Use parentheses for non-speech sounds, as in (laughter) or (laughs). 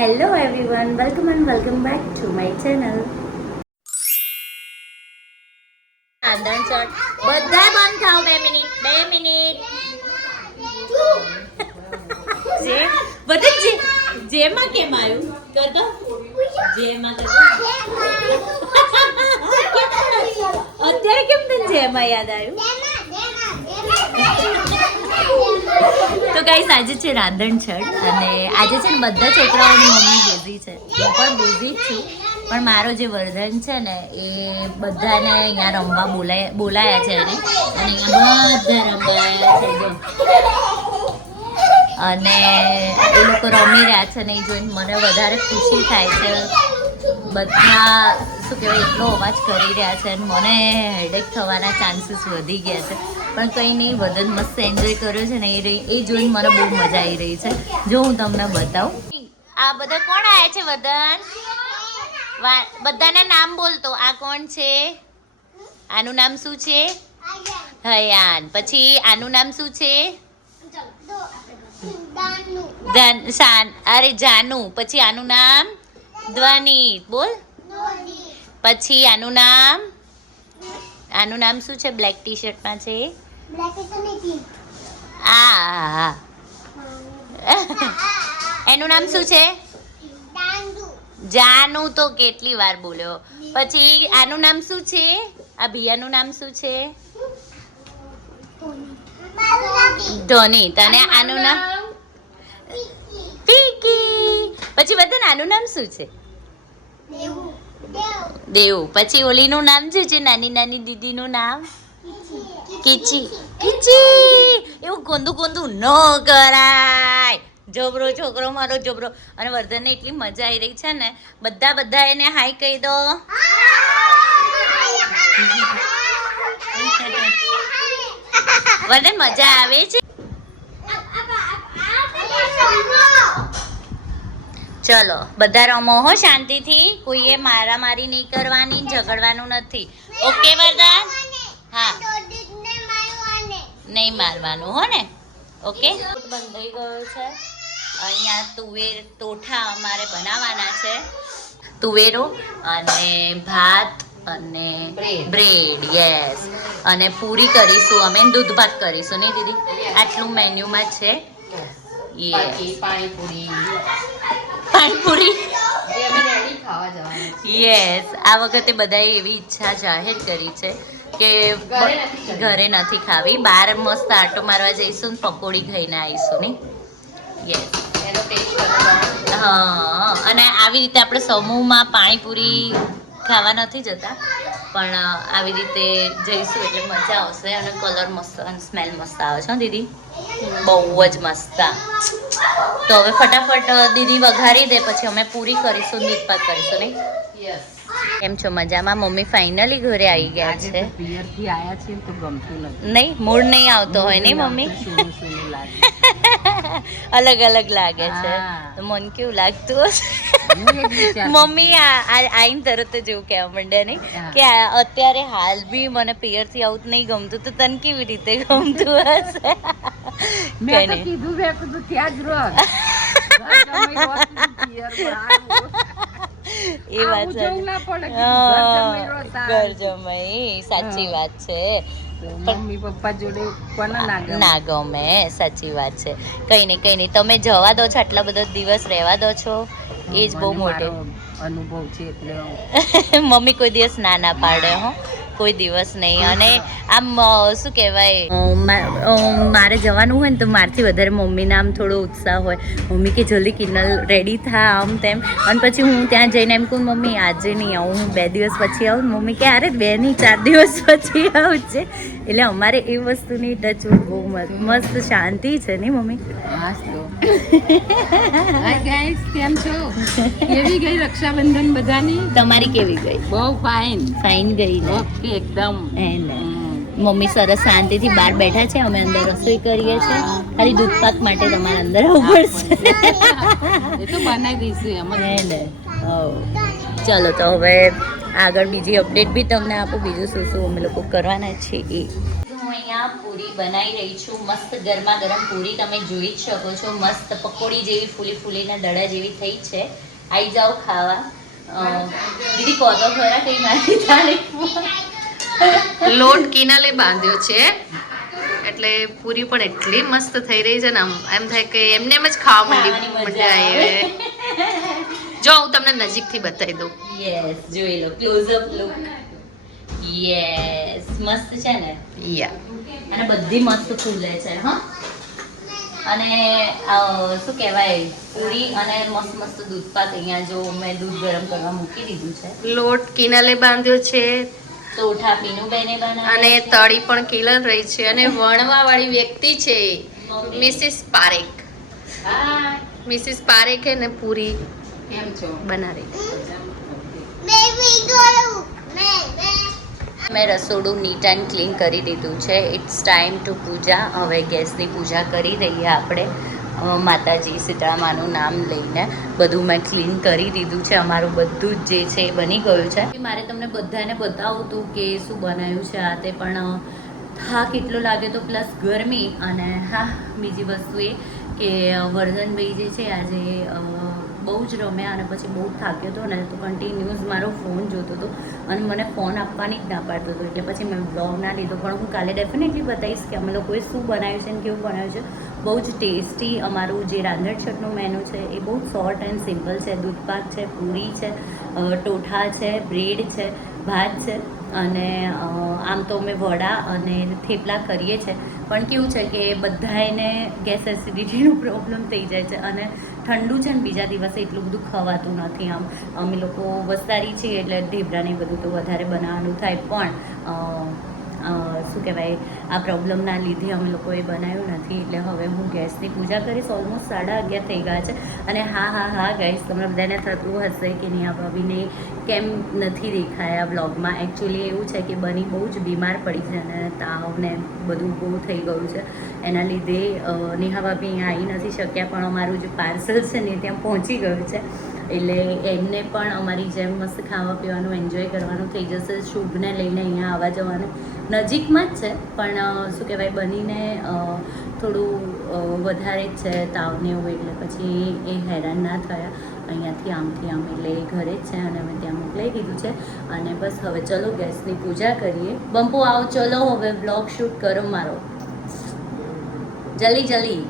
Hello everyone welcome and welcome back to my channel આંધણ ચડ બધા બંધ થાવ બે મિનિટ બે મિનિટ (laughs) જે બધું જે જેમાં કેમ આવ્યું? કર દો જેમાં કર (laughs) અત્યારે કેમ તને જેમાં યાદ આવ્યું? તો ગાઈસ આજે છે રાંધણ છઠ અને આજે છે ને બધા છોકરાઓની મમ્મી બિઝી છે. હું પણ બિઝી છું. પણ મારો જે વર્ધન છે ને, એ બધાને અહીંયા રમવા બોલાય, બોલાયા છે એને. અને બધા રમવાયા છે અને એ લોકો રમી રહ્યા છે ને, એ જોઈને મને વધારે ખુશી થાય છે. બધા, શું કહેવાય, એટલો અવાજ કરી રહ્યા છે અને મને હેડેક થવાના ચાન્સીસ વધી ગયા છે. પણ કંઈ નહીં વદન મસ્ત એન્જોય કર્યો છે ને એ રહી- એ જોઈને મને બહુ મજા આવી રહી છે. જો હું તમને બતાવું. આ બધા કોણ આવ્યા છે વદન? બધાના નામ બોલતો આ કોણ છે? આનું નામ શું છે? હયાન. પછી આનું નામ શું છે? ધન શાન. અરે જાનુ. પછી આનું નામ? ધ્વનિ. બોલ. પછી આનું નામ? આનું નામ શું છે? બ્લેક ટી શર્ટમાં છે આ (laughs) એનું નામ શું છે? જાનુ તો કેટલી વાર બોલ્યો. પછી આનું નામ શું છે? આ ભૈયાનું નામ શું છે? ધોની. તને આનું નામ? ટીકી. પછી બધા આનું નામ શું છે? દેવું પછી ઓલીનું નામ શું છે? નાની નાની દીદીનું નામ? કીચી. કીચી. એવું ગોંદુ ગોંદુ ન કરાય. જબરો છોકરો મારો જબરો. અને વર્ધનને એટલી મજા આવી રહી છે ને? બધા બધા એને હાઈ કહી દો. વર્ધન મજા આવે છે? ચલો, બધા રમો હો શાંતિથી. કોઈએ મારામારી નહીં કરવાની, ઝઘડવાનું નથી. ઓકે વરદાન? હા. નહીં મારવાનું, હો ને? ઓકે બંધ થઈ ગયો છે. અહીંયા તુવેર ટોઠા અમારે બનાવવાના છે. તુવેરો અને ભાત અને બ્રેડ યસ અને પૂરી કરીશું અમે, દૂધ ભાત કરીશું, નહીં દીદી? આટલું મેન્યુમાં છે. યસ પાણીપુરી. પાણીપુરી. યસ આ વખતે બધાએ એવી ઈચ્છા જાહેર કરી છે કે ઘરે નથી ખાવી. બહાર મસ્ત આટો મારવા જઈશું ને પકોડી ખાઈને આવીશું નહીં? યસ હા અને આવી રીતે આપણે સમૂહમાં પાણીપુરી ખાવા નથી જતા. પણ આવી રીતે જઈશું એટલે મજા આવશે અને કલર મસ્ત અને સ્મેલ મસ્ત આવે છે દીદી? બહુ જ મસ્ત તો હવે ફટાફટ દીદી વઘારી દે પછી અમે પૂરી કરીશું દૂધપાક કરીશું નહીં? કેમ છો મજામાં? મમ્મી ફાઇનલી ઘરે આવી ગયા છે. પિયરથી આયા છીએ તો ગમતું નથી. નહીં? મૂડ નહીં આવતો હોય નહીં મમ્મી. (laughs) અલગ અલગ લાગે છે. તો મન કેવું લાગતું હશે? (laughs) મમ્મી આઈને તરત જ એવું કહેવા માંડ્યા નહીં કે અત્યારે હાલ બી મને પિયરથી આવું નહીં ગમતું તો તને કેવી રીતે ગમતું હશે? મેં. કીધું મેં કીધું ત્યાં જ રહો. (laughs) એ વાત ઘર જમાઈ સાચી વાત છે. મમ્મી પપ્પા જોડે ના ગમે? ના ગમે સાચી વાત છે. કઈ નહીં કઈ નહીં. તમે જવા દો છો આટલા બધા દિવસ રહેવા દો છો? એ જ બહુ મોટો. અનુભવ છે એટલે (laughs) મમ્મી કોઈ દિવસ ના ના પાડે હો. કોઈ દિવસ નહીં. અને આમ શું કહેવાય? મારે જવાનું હોય ને તો મારથી વધારે મમ્મીને આમ થોડો ઉત્સાહ હોય. મમ્મી કે જલ્દી કિન્નલ રેડી થા આમ તેમ. અને પછી હું ત્યાં જઈને એમ કહું મમ્મી આજે નહીં આવું. હું બે દિવસ પછી આવું. મમ્મી કે અરે બે નહીં ચાર દિવસ પછી આવજે એટલે અમારે એ વસ્તુની ટચ બહુ મસ્ત. મસ્ત શાંતિ છે ને મમ્મી? કેમ છો? કેવી ગઈ રક્ષાબંધન બધાની? તમારી કેવી ગઈ? બહુ ફાઇન ફાઇન ગઈ ને. ઓકે એકદમ. મમ્મી સરસ શાંતિથી બહાર બેઠા છે અમે અંદર રસોઈ કરીએ છીએ. ખાલી દૂધપાક માટે તમારે અંદર આવવું પડશે એ તો બનાવી દઈશું એમ ચલો તો હવે આગળ બીજી અપડેટ બી તમને આપું. બીજું શું શું અમે લોકો કરવાના છે એ. હું અહીંયા પૂરી બનાવી રહી છું. મસ્ત ગરમા ગરમ પૂરી તમે જોઈ જ શકો છો. મસ્ત પકોડી જેવી ફૂલી ફૂલીને દડા જેવી થઈ છે. આવી જાઓ ખાવા. દીદી કહો તો ખરા કઈ મારી તારીફ લોટ કિનાલે બાંધ્યો છે. એટલે પૂરી પણ એટલી મસ્ત થઈ રહી છે ને આમ એમ થાય કે એમને એમ જ ખાવા મળી ખાવાની મજા આવે. જો હું તમને નજીકથી બતાવી દઉં. યસ જોઈ લો ક્લોઝ અપ લુક યસ મસ્ત છે ને? યા અને બધી મસ્ત ફૂલે છે હા? અને શું કહેવાય? પૂરી અને મસ્ત મસ્ત દૂધપાત અહીંયા જો મેં દૂધ ગરમ કરવા મૂકી દીધું છે. લોટ કિનાલે બાંધ્યો છે. ચોઠા પીનું બેને અને તળી પણ કિલર રહી છે અને વણવા વાળી વ્યક્તિ છે મિસિસ પારેખ. મિસિસ મિસિસ પારેખે ને પૂરી. મેં રસોડું નીટ એન્ડ ક્લીન કરી દીધું છે. It's time to puja. હવે ગેસની પૂજા કરી દઈએ આપણે. માતાજી સીતામાનું નામ લઈને બધું મેં ક્લીન કરી દીધું છે. અમારું બધું જ જે છે એ બની ગયું છે. મારે તમને બધાને બતાવું હતું કે શું બનાવ્યું છે આ તે પણ હા થાક એટલો લાગ્યો તો પ્લસ ગરમી અને હા બીજી વસ્તુ એ કે વર્ધનભાઈ જે છે આજે બહુ જ રમ્યા અને પછી બહુ થાક્યો હતો ને તો કન્ટિન્યુઅસ મારો ફોન જોતો હતો અને મને ફોન આપવાની જ ના પાડતો હતો. એટલે પછી મેં બ્લોગ ના લીધો. પણ હું કાલે ડેફિનેટલી બતાવીશ કે અમે લોકોએ શું બનાવ્યું છે ને કેવું બનાવ્યું છે. બહુ જ ટેસ્ટી અમારું જે રાંધણ છટનું મેનુ છે એ બહુ શોર્ટ એન્ડ સિમ્પલ છે. દૂધપાક છે, પૂરી છે ટોઠા છે બ્રેડ છે, ભાત છે અને આમ તો અમે વડા અને થેપલા કરીએ છીએ પણ કેવું છે કે બધાને ગેસ એસિડિટીનો પ્રોબ્લેમ થઈ જાય છે અને ઠંડુ છે ને બીજા દિવસે એટલું બધું ખવાતું નથી આમ. અમે લોકો વસ્તારી છીએ એટલે ઢેબરાને બધું તો વધારે બનાવવાનું થાય પણ શું કહેવાય, આ પ્રોબ્લેમના લીધે અમે લોકોએ બનાવ્યું નથી. એટલે હવે હું ગેસની પૂજા કરીશ. ઓલમોસ્ટ સાડા અગિયાર થઈ ગયા છે. અને હા હા હા ગેસ તમને બધાને થતું હશે કે નહીં? આ ભાભીને કેમ નથી દેખાયા બ્લોગમાં એકચ્યુઅલી એવું છે કે બની બહુ જ બીમાર પડી છે અને તાવ ને બધું બહુ થઈ ગયું છે. એના લીધે નેહા ભાભી અહીંયા આવી નથી શક્યા, પણ અમારું જે પાર્સલ છે ને ત્યાં પહોંચી ગયું છે. એટલે એમને પણ અમારી જેમ મસ્ત ખાવા પીવાનું એન્જોય કરવાનું થઈ જશે. શુભને લઈને અહીંયા આવવા જવાનું. નજીકમાં જ છે, પણ શું કહેવાય, બનીને થોડું વધારે જ છે તાવને એવું એટલે પછી એ હેરાન ના થયા. અહીંયાથી આમથી આમ એટલે એ ઘરે જ છે અને અમે ત્યાં મોકલાઈ દીધું છે. અને બસ હવે ચલો ગેસની પૂજા કરીએ. બંપુ આવો, ચલો, હવે બ્લોગ શૂટ કરો મારો. જલ્દી જલ્દી.